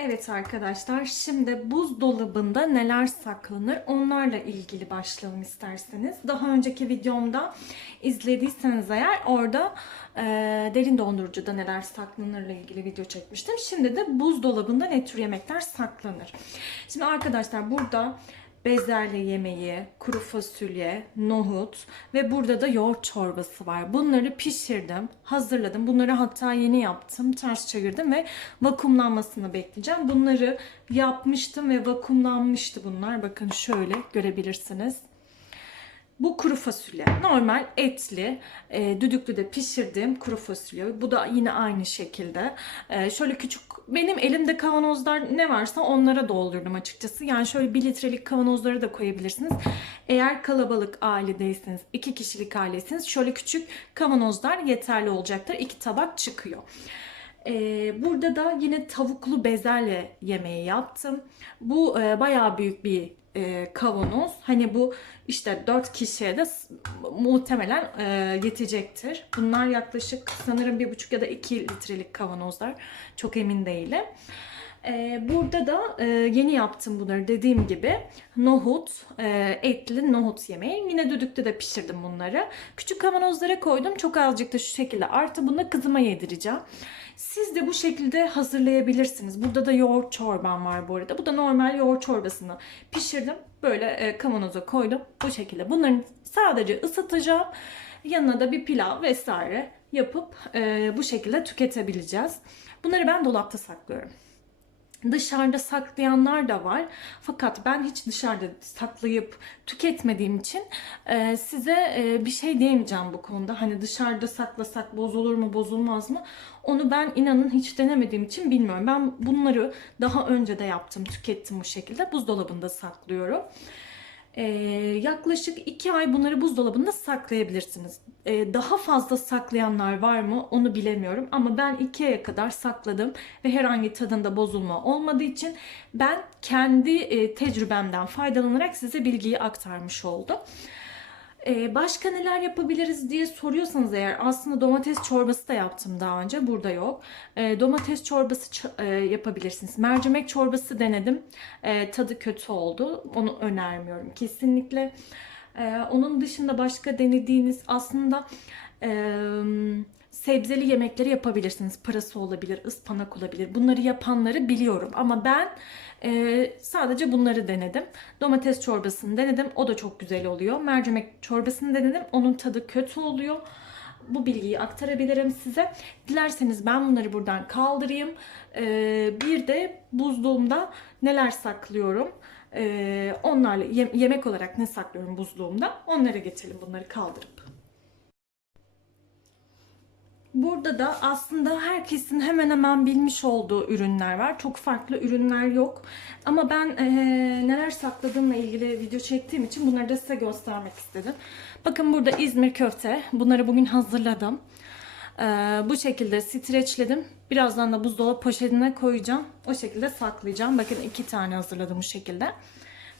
Evet arkadaşlar şimdi buzdolabında neler saklanır onlarla ilgili başlayalım isterseniz. Daha önceki videomda izlediyseniz eğer orada e, derin dondurucuda neler saklanırla ilgili video çekmiştim. Şimdi de buzdolabında ne tür yemekler saklanır. Şimdi arkadaşlar burada bezelye yemeği, kuru fasulye, nohut ve burada da yoğurt çorbası var. Bunları pişirdim, hazırladım. Bunları hatta yeni yaptım, ters çevirdim ve vakumlanmasını bekleyeceğim. Bunları yapmıştım ve vakumlanmıştı bunlar. Bakın şöyle görebilirsiniz. Bu kuru fasulye. Normal etli, e, düdüklü de pişirdiğim kuru fasulye. Bu da yine aynı şekilde. E, şöyle küçük, benim elimde kavanozlar ne varsa onlara doldurdum açıkçası. Yani şöyle bir litrelik kavanozları da koyabilirsiniz. Eğer kalabalık ailedeyseniz, iki kişilik ailesiniz şöyle küçük kavanozlar yeterli olacaktır. İki tabak çıkıyor. Ee, burada da yine tavuklu bezelye yemeği yaptım. Bu e, bayağı büyük bir e, kavanoz. Hani bu işte 4 kişiye de muhtemelen e, yetecektir. Bunlar yaklaşık sanırım 1,5 ya da 2 litrelik kavanozlar. Çok emin değilim. Ee, burada da e, yeni yaptım bunları dediğim gibi. Nohut, e, etli nohut yemeği. Yine düdükte de pişirdim bunları. Küçük kavanozlara koydum. Çok azıcık da şu şekilde. Artı bunu da kızıma yedireceğim. Siz de bu şekilde hazırlayabilirsiniz. Burada da yoğurt çorbam var bu arada. Bu da normal yoğurt çorbasını pişirdim. Böyle e, kavanoza koydum. Bu şekilde. Bunların sadece ısıtacağım. Yanına da bir pilav vesaire yapıp bu şekilde tüketebileceğiz. Bunları ben dolapta saklıyorum. Dışarıda saklayanlar da var. Fakat ben hiç dışarıda saklayıp tüketmediğim için e, size e, bir şey diyemeyeceğim bu konuda. Hani dışarıda saklasak bozulur mu bozulmaz mı? Onu ben inanın hiç denemediğim için bilmiyorum. Ben bunları daha önce de yaptım, tükettim bu şekilde. Buzdolabında saklıyorum. Ee, yaklaşık 2 ay bunları buzdolabında saklayabilirsiniz. Ee, daha fazla saklayanlar var mı onu bilemiyorum ama ben 2 aya kadar sakladım ve herhangi tadında bozulma olmadığı için ben kendi e, tecrübemden faydalanarak size bilgiyi aktarmış oldum. Ee, başka neler yapabiliriz diye soruyorsanız eğer aslında domates çorbası da yaptım daha önce. Burada yok. Ee, domates çorbası e, yapabilirsiniz. Mercimek çorbası denedim. Ee, tadı kötü oldu. Onu önermiyorum kesinlikle. Onun dışında başka denediğiniz aslında sebzeli yemekleri yapabilirsiniz. Pırası olabilir, ıspanak olabilir. Bunları yapanları biliyorum ama ben e, sadece bunları denedim. Domates çorbasını denedim. O da çok güzel oluyor. Mercimek çorbasını denedim. Onun tadı kötü oluyor. Bu bilgiyi aktarabilirim size. Dilerseniz ben bunları buradan kaldırayım. E, bir de buzluğumda neler saklıyorum. E, onlarla yem- yemek olarak ne saklıyorum buzluğumda. Onlara geçelim bunları kaldırıp. Burada da aslında herkesin hemen hemen bilmiş olduğu ürünler var. Çok farklı ürünler yok. Ama ben eee, neler sakladığımla ilgili video çektiğim için bunları da size göstermek istedim. Bakın burada İzmir köfte. Bunları bugün hazırladım. Eee, bu şekilde streçledim. Birazdan da buzdolabı poşetine koyacağım. O şekilde saklayacağım. Bakın iki tane hazırladım bu şekilde.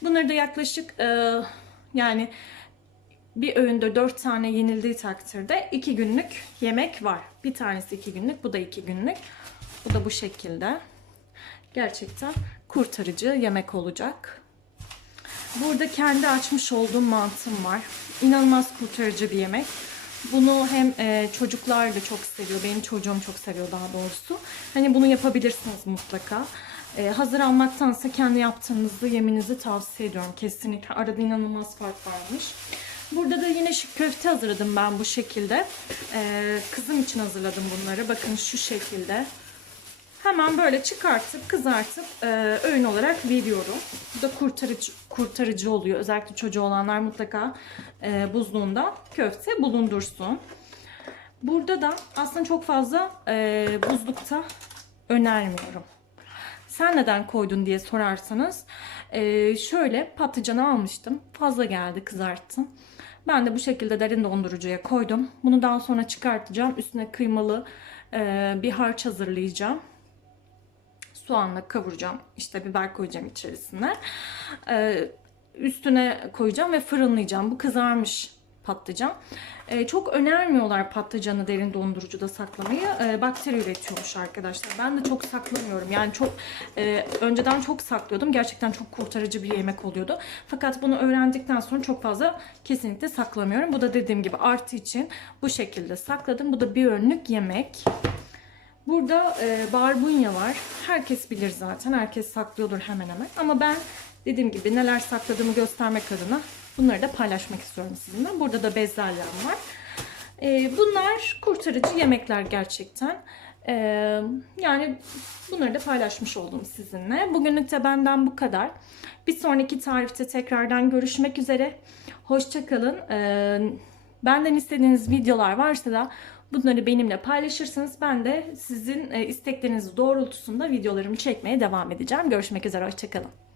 Bunları da yaklaşık eee, yani bir öğünde 4 tane yenildiği takdirde 2 günlük yemek var. Bir tanesi 2 günlük, bu da 2 günlük. Bu da bu şekilde. Gerçekten kurtarıcı yemek olacak. Burada kendi açmış olduğum mantım var. İnanılmaz kurtarıcı bir yemek. Bunu hem e, çocuklar da çok seviyor. Benim çocuğum çok seviyor daha doğrusu. Hani bunu yapabilirsiniz mutlaka. E, hazır almaktansa kendi yaptığınızı yemenizi tavsiye ediyorum. Kesinlikle. Arada inanılmaz fark varmış. Burada da yine şu köfte hazırladım ben bu şekilde. E, kızım için hazırladım bunları. Bakın şu şekilde. Hemen böyle çıkartıp kızartıp e, öğün olarak veriyorum. Bu da kurtarıcı, kurtarıcı oluyor. Özellikle çocuğu olanlar mutlaka e, buzluğunda köfte bulundursun. Burada da aslında çok fazla e, buzlukta önermiyorum. Sen neden koydun diye sorarsanız e, şöyle patlıcanı almıştım. Fazla geldi kızarttım. Ben de bu şekilde derin dondurucuya koydum. Bunu daha sonra çıkartacağım. Üstüne kıymalı e, bir harç hazırlayacağım soğanla kavuracağım. İşte biber koyacağım içerisine. Ee, üstüne koyacağım ve fırınlayacağım. Bu kızarmış patlıcan. Ee, çok önermiyorlar patlıcanı derin dondurucuda saklamayı. Ee, bakteri üretiyormuş arkadaşlar. Ben de çok saklamıyorum. Yani çok e, önceden çok saklıyordum. Gerçekten çok kurtarıcı bir yemek oluyordu. Fakat bunu öğrendikten sonra çok fazla kesinlikle saklamıyorum. Bu da dediğim gibi artı için bu şekilde sakladım. Bu da bir önlük yemek. Burada e, barbunya var. Herkes bilir zaten. Herkes saklıyordur hemen hemen. Ama ben dediğim gibi neler sakladığımı göstermek adına bunları da paylaşmak istiyorum sizinle. Burada da bezelyem var. E, bunlar kurtarıcı yemekler gerçekten. E, yani bunları da paylaşmış oldum sizinle. Bugünlük de benden bu kadar. Bir sonraki tarifte tekrardan görüşmek üzere. Hoşçakalın. E, benden istediğiniz videolar varsa da Bunları benimle paylaşırsanız ben de sizin e, istekleriniz doğrultusunda videolarımı çekmeye devam edeceğim. Görüşmek üzere, hoşçakalın.